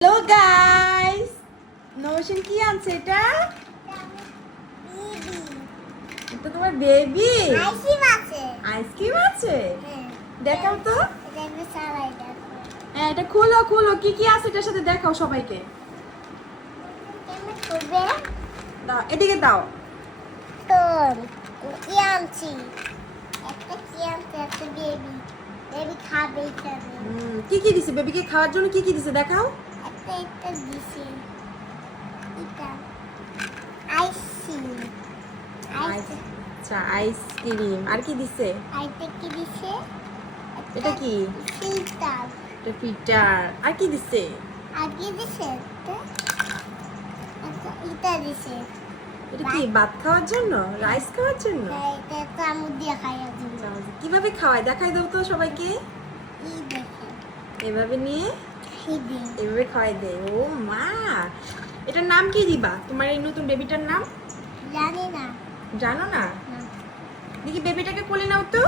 Hello guys, Naushin কি আনছে এটা? এটা তোমার বেবি? আইসক্রিম আছে। আইসক্রিম আছে? হ্যাঁ। দেখাও তো। এটা একটু চালাই দেখো। হ্যাঁ, এটা খোলো খোলো, কি কি আছে এটার সাথে দেখাও সবাইকে। কেমন করবে? দাও, এদিকে দাও। তোর কি আনছি? একটা কি আনছে? একটা বেবি। বেবি খাবে এখানে। কি কি দিছে বেবিকে খাওয়ার জন্য? কি কি দিছে দেখাও। একটা দিছি। এটা আইসক্রিম। আচ্ছা, আইসক্রিম। আর কি দিছে? আইতে কি দিছে? এটা কি? ফিল্টার। এটা ফিল্টার। আর কি দিছে? আর কি দিছে? এটা দিছে। এটা কি ভাত খাওয়ার জন্য, রাইস খাওয়ার জন্য? হ্যাঁ, এটা চামচ দিয়ে খাইয়া দিল। কিভাবে খাওয়ায় দেখাই দাও তো সবাইকে। এই দেখে। এভাবে নিয়ে খিদে। এভাবে খাওয়াই দেয়। ও মা, এটার নাম কি দিবা? তোমার এই নতুন বেবিটার নাম জানি না। জানো না? না। দেখি বেবিটাকে কোলে নাও তো।